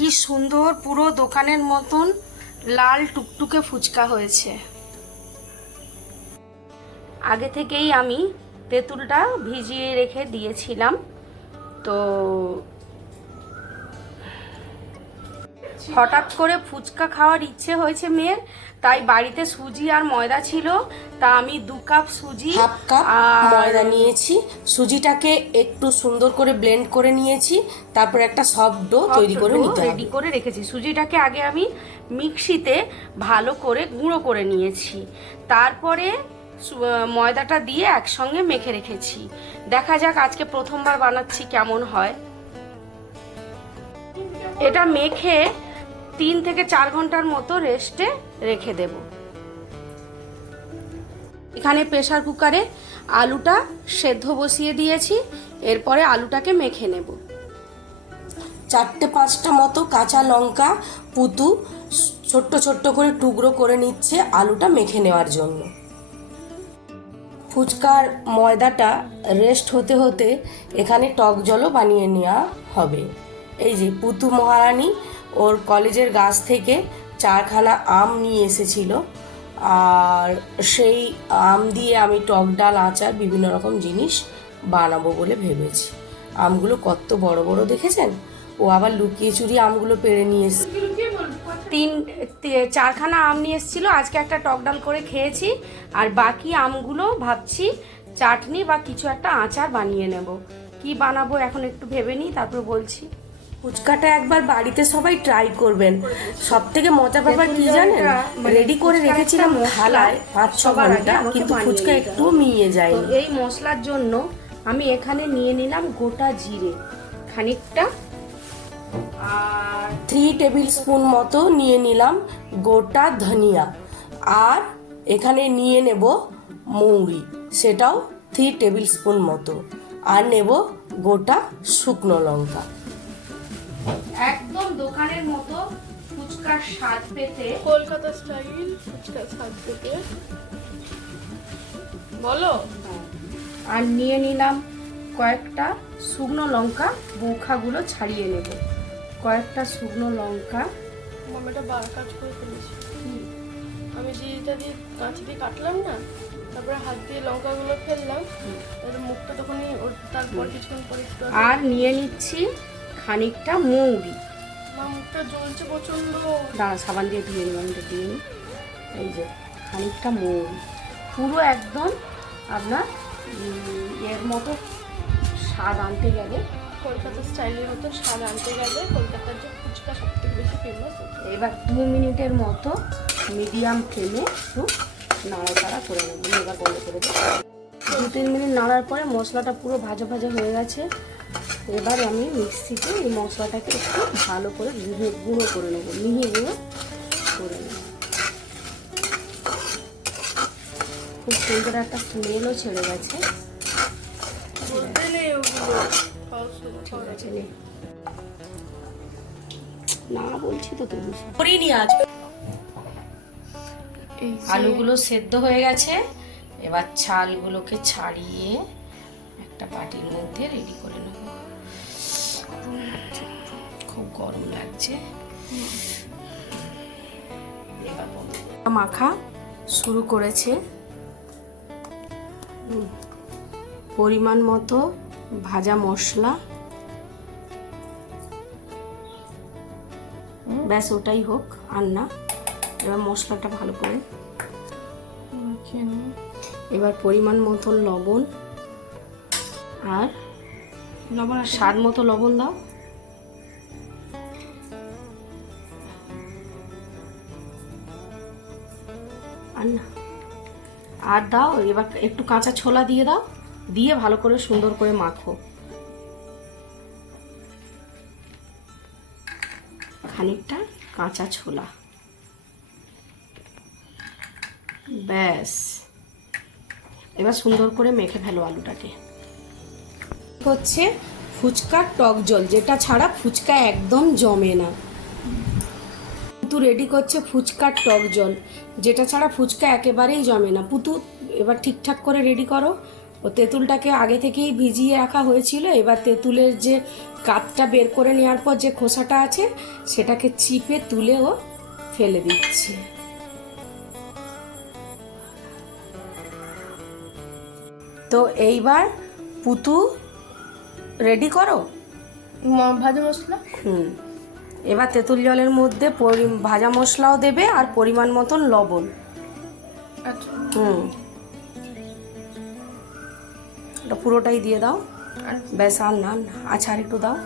কি সুন্দর পুরো দোকানের মতন লাল টুকটুকে ফুচকা হয়েছে। আগে থেকেই আমি তেঁতুলটা ভিজিয়ে রেখে দিয়েছিলাম, তো হঠাৎ করে ফুচকা খাওয়ার ইচ্ছে হয়েছে মেয়ের, তাই বাড়িতে সুজি আর ময়দা ছিল, তা আমি 2 কাপ সুজি হাফ কাপ ময়দা নিয়েছি। সুজিটাকে একটু সুন্দর করে ব্লেন্ড করে নিয়েছি, তারপর একটা সফট ডো তৈরি করে নিতে হবে। রেডি করে রেখেছি। সুজিটাকে আগে আমি মিক্সিতে ভালো করে গুঁড়ো করে নিয়েছি, তারপরে ময়দাটা দিয়ে একসঙ্গে মেখে রেখেছি। দেখা যাক আজকে প্রথমবার বানাচ্ছি কেমন হয়। এটা মেখে 3 থেকে 4 ঘন্টার মতো রেস্টে রেখে দেব। এখানে প্রেসার কুকারে আলুটা সেদ্ধ বসিয়ে দিয়েছি, এরপরে আলুটাকে মেখে নেব। 4-5টা মতো কাঁচা লঙ্কা পুতু ছোট্ট ছোট্ট করে টুকরো করে নিচ্ছে আলুটা মেখে নেওয়ার জন্য। ফুচকার ময়দাটা রেস্ট হতে হতে এখানে টক জলও বানিয়ে নেওয়া হবে। এই যে পুতু মহারানী ওর কলেজের গাছ থেকে 4খানা আম নিয়ে এসেছিল, আর সেই আম দিয়ে আমি টক ডাল, আচার, বিভিন্ন রকম জিনিস বানাবো বলে ভেবেছি। আমগুলো কত বড় বড় দেখেছেন। ও আবার লুকিয়ে চুরিয়ে আমগুলো পেড়ে নিয়ে এসেছে। 4খানা আম নিয়ে এসেছিল, আজকে একটা টক ডাল করে খেয়েছি, আর বাকি আমগুলো ভাবছি চাটনি বা কিছু একটা আচার বানিয়ে নেব। কি বানাবো এখন একটু ভেবে নিই, তারপর বলছি। ফুচকাটা একবার বাড়িতে সবাই ট্রাই করবেন। সব থেকে মজার ব্যাপার কি জানেন, রেডি করে রেখেছিলাম থালায় 5-6 ঘন্টা, কিন্তু ফুচকা একটু মিয়ে যায়নি। এই মশলার জন্য আমি এখানে নিয়ে নিলাম গোটা জিরে খানিকটা, আর 3 টেবিল স্পুন মতো নিয়ে নিলাম গোটা ধনিয়া, আর এখানে নিয়ে নেব মৌরি, সেটাও 3 টেবিল স্পুন মতো, আর নেব গোটা শুকনো লঙ্কা। একদম দোকানের মতো ফুচকার স্বাদ পেতে, কলকাতা স্টাইল ফুচকা স্বাদ পেতে বলো। আর নিয়ে নিলাম কয়েকটা শুকনো লঙ্কা, বোখাগুলো ছাড়িয়ে নেব। কয়েকটা শুকনো লঙ্কা। মামাটা বার কাজ করে ফেলেছি। আমি জিরিটা দিয়ে কাঁচি দিয়ে কাটলাম না, তারপরে হাত দিয়ে লঙ্কাগুলো ফেললাম, মুখটা তখনই তারপর কিছুক্ষণ পরে আর নিয়ে নিচ্ছি খানিকটা মৌরি। আমার মুখটা জ্বলছে প্রচন্ড। দাঁড়া, সাবান দিয়ে ধুয়ে নিলাম, দিয়ে নিই। এই যে খানিকটা মৌরি, পুরো একদম আপনার এর মতো স্বাদ আনতে গেলে, কলকাতা স্টাইলের মতো স্বাদ আনতে গেলে কলকাতার যে ফুচকা সব থেকে বেশি ফেমাস। এবার 2 মিনিটের মতো মিডিয়াম ফ্লেমে একটু নাড়াচাড়া করে নেব। এবার বন্ধ করে দেবো। 2-3 মিনিট নাড়ার পরে মশলাটা পুরো ভাজা ভাজা হয়ে গেছে। এবার আমি মিক্সিতে এই মশলাটাকে একটু ভালো করে গুঁড়ো করে নেব, মিহি গুঁড়ো করে নেব। খুব সুন্দর একটা স্মেলও ছেড়ে গেছে। ঠিক আছে, নে না বলছি তো তুমি করিনি আজ। আলুগুলো সেদ্ধ হয়ে গেছে, এবার ছালগুলোকে ছাড়িয়ে একটা বাটির মধ্যে রেডি করে নেব। খুব গরম লাগছে। মাখা শুরু করেছে। পরিমাণ মতো ভাজা মশলা, ব্যাস ওটাই হোক আর না। এবার মশলাটা ভালো করে, এবার পরিমাণ মতো লবণ, আর স্বাদ মতো লবণ দাও। আর না, আর দাও। এবার একটু কাঁচা ছোলা দিয়ে দাও, দিয়ে ভালো করে সুন্দর করে মাখো। খানিকটা কাঁচা ছোলা, ব্যাস। এবার সুন্দর করে মেখে ফেলো আলুটাকে। হচ্ছে ফুচকার টক জল, যেটা ছাড়া ফুচকা একদম জমে না। পুতু রেডি করছে ফুচকার টক জল, যেটা ছাড়া ফুচকা একেবারেই জমে না। পুতু এবার ঠিকঠাক করে রেডি করো, ও তেঁতুলটাকে আগে থেকেই ভিজিয়ে রাখা হয়েছিল। এবার তেঁতুলের যে কাতটা বের করে নেওয়ার পর যে খোসাটা আছে সেটাকে চিপে তুলে ও ফেলে দিচ্ছে। তো এইবার পুতু রেডি করো। ভাজা মশলা। এবার তেঁতুল জলের মধ্যে ভাজা মশলাও দেবে আর পরিমাণ মতন লবণ। আচ্ছা। ওটা পুরোটাই দিয়ে দাও। ব্যাস, আর না, আচ্ছা আর একটু দাও।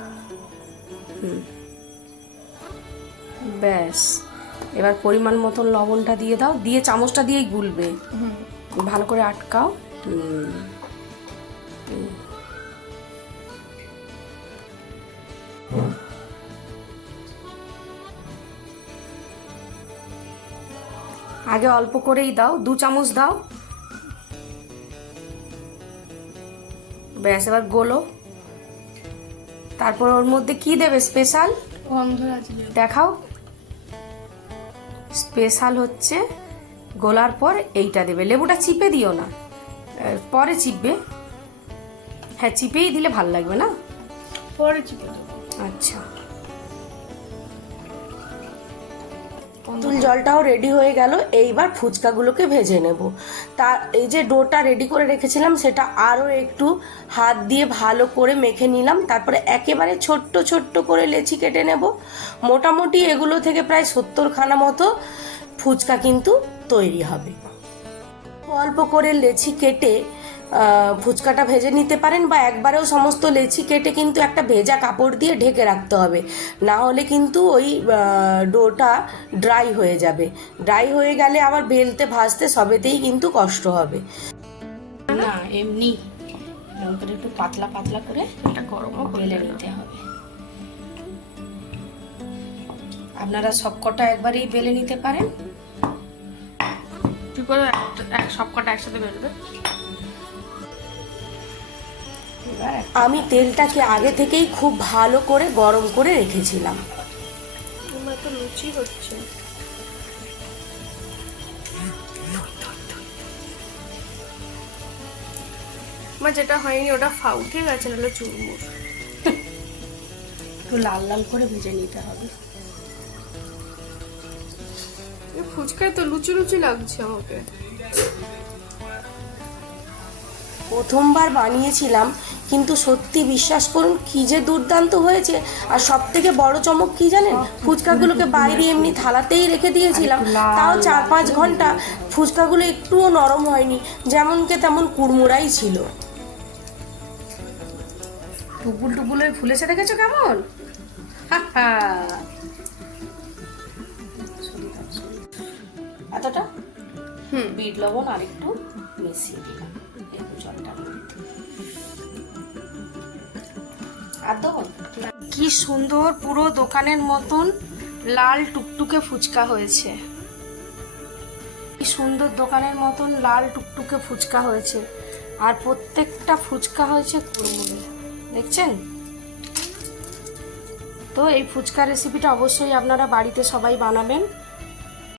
ব্যাস, এবার পরিমাণ মতন লবণটা দিয়ে দাও, দিয়ে চামচটা দিয়েই গুলবে, ভালো করে আটকাও। আগে অল্প করেই দাও, 2 চামচ দাও। ব্যাস, এবার গোলো। তারপর ওর মধ্যে কি দেবে স্পেশাল? গন্ধরাজ দেখাও। স্পেশাল হচ্ছে গোলার পর এইটা দেবে। লেবুটা চিপে দিও না, পরে চিপবে। হ্যাঁ, চিপেই দিলে ভালো লাগবে না? পরে চিপে দেবো। আচ্ছা, তেঁতুল জলটাও রেডি হয়ে গেল। এইবার ফুচকাগুলোকে ভেজে নেব। তার এই যে ডোটা রেডি করে রেখেছিলাম সেটা আরও একটু হাত দিয়ে ভালো করে মেখে নিলাম। তারপরে একেবারে ছোট্ট ছোট্ট করে লেচি কেটে নেব। মোটামুটি এগুলো থেকে প্রায় 70খানা মতো ফুচকা কিন্তু তৈরি হবে। অল্প করে লেচি কেটে ফুচকাটা ভেজে নিতে পারেন, বা একবারেও সমস্ত লেচি কেটে কিন্তু একটা ভেজা কাপড় দিয়ে ঢেকে রাখতে হবে, না হলে কিন্তু ওই ডোটা ড্রাই হয়ে যাবে। ড্রাই হয়ে গেলে আবার বেলতে ভাজতে সবেতেই কিন্তু কষ্ট হবে। না, এমনি এরকম করে একটু পাতলা পাতলা করে এটা গরম বেলে নিতে হবে। আপনারা সবকটা একবারেই বেলে নিতে পারেন। কি করে সবকটা একসাথে বেরোবে? আমি তেলটাকে আগে থেকেই খুব ভালো করে গরম করে রেখেছিলাম। তো লুচি হচ্ছে। যেটা হয়নি ওটা ফাউ, ঠিক আছে, নাহলে চুরমুর। একটু লাল লাল করে ভেজে নিতে হবে। ফুচকায় তো লুচি লুচি লাগছে আমাকে। প্রথমবার বানিয়েছিলাম, কিন্তু সত্যি বিশ্বাস করুন কি যে দুর্দান্ত হয়েছে। আর সব থেকে বড় চমক কি জানেন, ফুচকাগুলোকে বাইরে এমনি থালাতেই রেখে দিয়েছিলাম, তাও 4-5 ঘন্টা ফুচকাগুলো একটুও নরম হয়নি, যেমনকে তেমন কুড়মুড়াই ছিল। টুপুল টুপুল হয়ে ফুলেছে, দেখেছো কেমন? এতটা বিট লবণ আর একটু মিশিয়ে দিলাম জলটার মধ্যে। কি সুন্দর পুরো দোকানের মতন লাল টুকটুকে ফুচকা হয়েছে। কি সুন্দর দোকানের মতন লাল টুকটুকে ফুচকা হয়েছে, আর প্রত্যেকটা ফুচকা হয়েছে কুড়মুড়ে, দেখছেন তো? এই ফুচকা রেসিপিটা অবশ্যই আপনারা বাড়িতে সবাই বানাবেন।